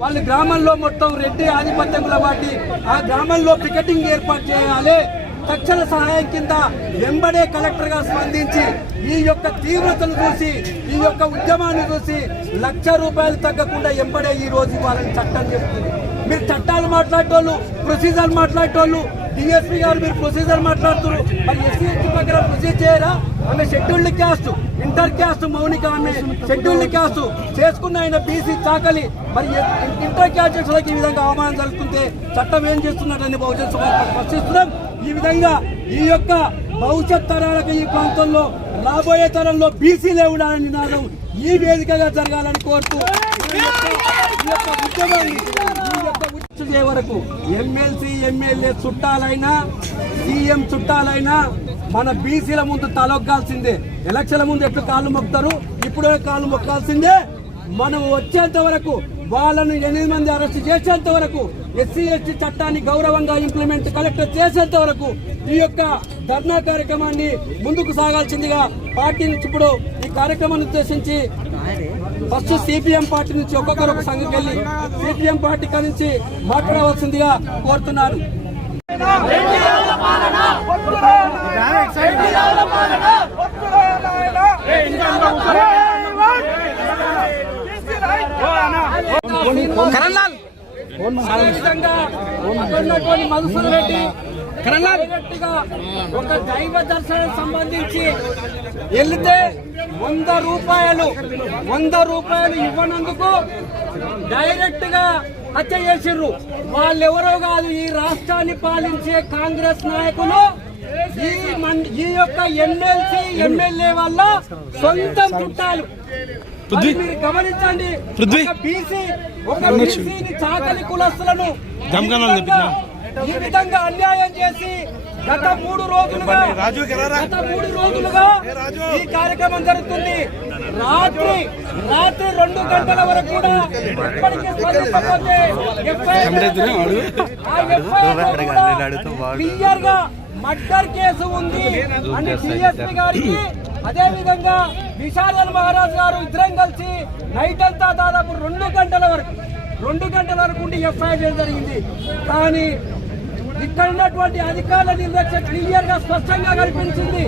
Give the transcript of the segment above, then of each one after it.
వాళ్ళ గ్రామంలో మొత్తం రెడ్డి ఆధిపత్యంలో వాటి ఆ గ్రామంలో పికెటింగ్ ఏర్పాటు చేయాలి. తక్షణ సహాయం కింద వెంబడే కలెక్టర్ గా స్పందించి ఈ యొక్క తీవ్రతను చూసి ఈ యొక్క ఉద్యమాన్ని చూసి ₹1,00,000 తగ్గకుండా వెంబడే ఈ రోజు వాళ్ళని చట్టం చెప్తుంది. మీరు చట్టాలు మాట్లాడేటోళ్ళు, ప్రొసీజర్ మాట్లాడేటోళ్ళు, డిఎస్పీ గారు మీరు ప్రొసీజర్ మాట్లాడుతున్నారు. మరి ఎస్సీ ఎస్టీ ప్రకారం ప్రొసీజర్ చేయరా? ఆమె scheduled caste, inter caste Mounika, ఆమె షెడ్యూల్డ్ క్యాస్ట్ చేసుకున్న ఆయన బీసీ చాకలి. మరి ఇంటర్ క్యాస్ట్లకు ఈ విధంగా అవమానం జరుగుతుంటే చట్టం ఏం చేస్తున్నట్లని బహుజన సమాజ్ ప్రశ్నిస్తున్నాం. ఈ విధంగా ఈ యొక్క భవిష్యత్ తరాలకు ఈ ప్రాంతంలో రాబోయే తరంలో బీసీలే ఉండాలని నినాదం ఈ వేదికగా జరగాలని కోరుతూ ఉద్యమాన్ని వరకు ఎమ్మెల్సీ ఎమ్మెల్యే చుట్టాలైనా సీఎం చుట్టాలైనా మన బీసీల ముందు తలొగ్గాల్సిందే. ఎలక్షన్ల ముందు ఎట్లు కాళ్ళు మొక్కుతారు, ఇప్పుడు కాళ్ళు మొక్కాల్సిందే. మనం వచ్చేంత వరకు వాళ్ళను 8 మంది అరెస్ట్ చేసేంత వరకు, ఎస్సీ ఎస్టీ చట్టాన్ని గౌరవంగా ఇంప్లిమెంట్ కలెక్టర్ చేసేంత వరకు ఈ యొక్క ధర్నా కార్యక్రమాన్ని ముందుకు సాగాల్సిందిగా పార్టీ నుంచి ఇప్పుడు ఈ కార్యక్రమాన్ని ఉద్దేశించి ఫస్ట్ సిపిఎం పార్టీ నుంచి ఒక్కొక్కరు ఒక సంఘం వెళ్ళి సిపిఎం పార్టీ నుంచి మాట్లాడవలసిందిగా కోరుతున్నారు. మధుసూదన్ రెడ్డి ఒక దైవ దర్శనం సంబంధించి వెళ్తే ₹100 ఇవ్వనందుకు డైరెక్ట్ గా హత్య చేసిర్రు. వాళ్ళెవరో కాదు, ఈ రాష్ట్రాన్ని పాలించే కాంగ్రెస్ నాయకులు. ఈ యొక్క ఎమ్మెల్సీ ఎమ్మెల్యే వల్ల సొంతం చుట్టాలు. మీరు గమనించండి, ఒక బీసీని చాకలి కులస్తులను ఈ విధంగా అన్యాయం చేసి గత 3 రోజులుగా ఈ కార్యక్రమం జరుగుతుంది. రాత్రి 2 గంటల వరకు కూడా ఇప్పటికీ స్పందించకపోతే క్లియర్ గా మర్డర్ కేసు ఉంది అని డిఎస్పీ గారికి, అదే విధంగా విశాల్ మహారాజ్ గారు ఇద్దరం కలిసి నైట్ అంతా దాదాపు 2 గంటల వరకు ఉండి ఎఫ్ఐఆర్ చేయడం జరిగింది. కానీ ఇక్కడ ఉన్నటువంటి అధికారుల నిర్లక్ష్యం క్లియర్ గా స్పష్టంగా కనిపించింది.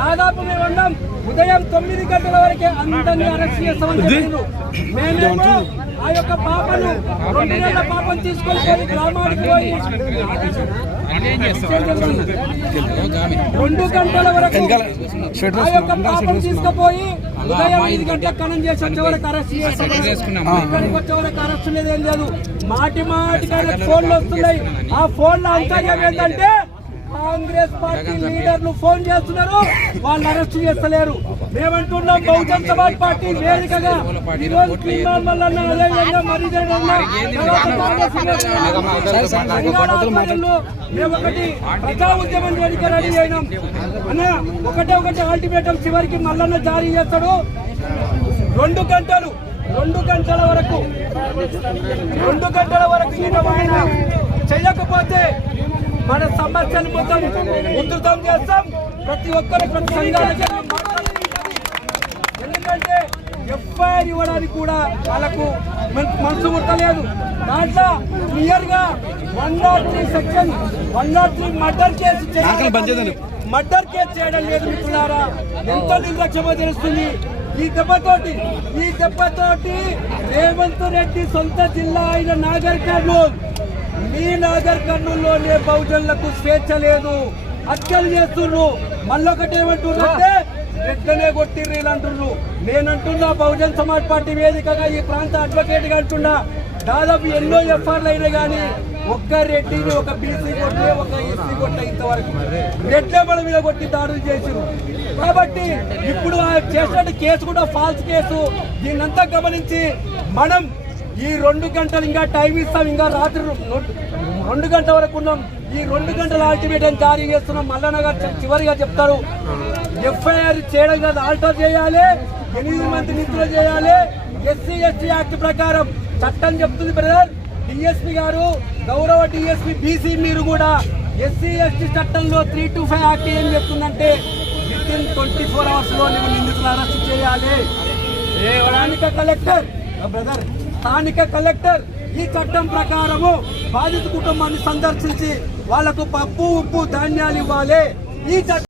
దాదాపు మేము ఉన్నాం ఉదయం 9 గంటల వరకే అందరినీ అరెస్ట్ చేస్తామని చెప్పారు. మేమేమో ఆ యొక్క పాపను 2 నెలల పాపను తీసుకొని పోయి గ్రామానికి పోయి 2 గంటల వరకు ఆ యొక్క పాపను తీసుకుపోయి ఉదయం 5 గంటలకు ఖననం చేసి వచ్చే వరకు అరెస్ట్ చేస్తాం. ఇక్కడికి వచ్చే వరకు అరెస్ట్ లేదేం లేదు. మాటికైనా ఫోన్లు వస్తున్నాయి. ఆ ఫోన్ల అంతర్యం ఏంటంటే కాంగ్రెస్ పార్టీ లీడర్లు ఫోన్ చేస్తున్నారు, వాళ్ళు అరెస్ట్ చేస్తలేరు. మేమంటున్నాం బహుజన్ సమాజ్ పార్టీ వేదికగా ఈరోజు మేము ఒకటి ప్రజా ఉద్యమం వేదిక రెడీ అయినాం అన్న. ఒకటే అల్టిమేటం చివరికి మల్లన్న జారీ చేస్తాడు. 2 గంటల వరకు చేయకపోతే మన సమస్యను మొత్తం ఉధృతం చేస్తాం. ప్రతి ఒక్కరు ప్రతి సంఘానికి, ఎందుకంటే ఎఫ్ఐఆర్ ఇవ్వడానికి కూడా వాళ్ళకు మనసు ముట్టలేదు. దాంట్లో క్లియర్ గా 103 సెక్షన్ 103 మర్డర్ కేసు చేయడం లేదు. మిత్రులారా, ఎంత నిర్లక్ష్యమో తెలుస్తుంది. ఈ దెబ్బతోటి రేవంత్ రెడ్డి సొంత జిల్లా అయిన నాగర్ కర్నూలు, మీ నాగర్ కర్నూలులోనే బహుజనులకు స్వేచ్ఛ లేదు. హత్యలు చేస్తున్నారు. మళ్ళొకటి ఏమంటున్నారంటే రెడ్డనే కొట్టిర్రు అంటున్నారు. నేనంటున్నా బహుజన్ సమాజ్ పార్టీ వేదికగా ఈ ప్రాంత అడ్వకేట్ గా అంటున్నా, దాదాపు ఎన్నో ఎఫ్ఐఆర్లు అయినా కానీ ఒక్క రెడ్డిని, ఒక బీసీ కొట్టే, ఒక ఎస్సీ కొట్టే ఇంతవరకు రెడ్డే మన మీద కొట్టి దాడులు చేసిరు. కాబట్టి ఇప్పుడు చేసిన కేసు కూడా ఫాల్స్ కేసు. దీన్నంతా గమనించి మనం ఈ 2 గంటలు ఇంకా టైం ఇస్తాం. ఇంకా రాత్రి 2 గంటల వరకు ఉన్నాం. ఈ 2 గంటల అల్టిమేటం జారీ చేస్తున్నాం. మల్లన్న గారు చివరిగా చెప్తారు, ఎఫ్ఐఆర్ చేయడం కాదు, ఆల్టర్ చేయాలి, 8 మంది నిధులు చేయాలి. ఎస్సీ ఎస్టీ యాక్ట్ ప్రకారం చట్టం చెప్తుంది బ్రదర్. డిఎస్పీ గారు, గౌరవ డిఎస్పీ బీసీ, మీరు కూడా ఎస్సీ ఎస్టీ చట్టంలో 325 యాక్ట్ ఏం చెప్తుందంటే వితిన్ 24 hours లో నిందితులు అరెస్ట్ చేయాలి. స్థానిక కలెక్టర్ ఈ చట్టం ప్రకారము బాధిత కుటుంబాన్ని సందర్శించి వాళ్లకు పప్పు ఉప్పు ధాన్యాలు ఇవ్వాలి. ఈ చట్టం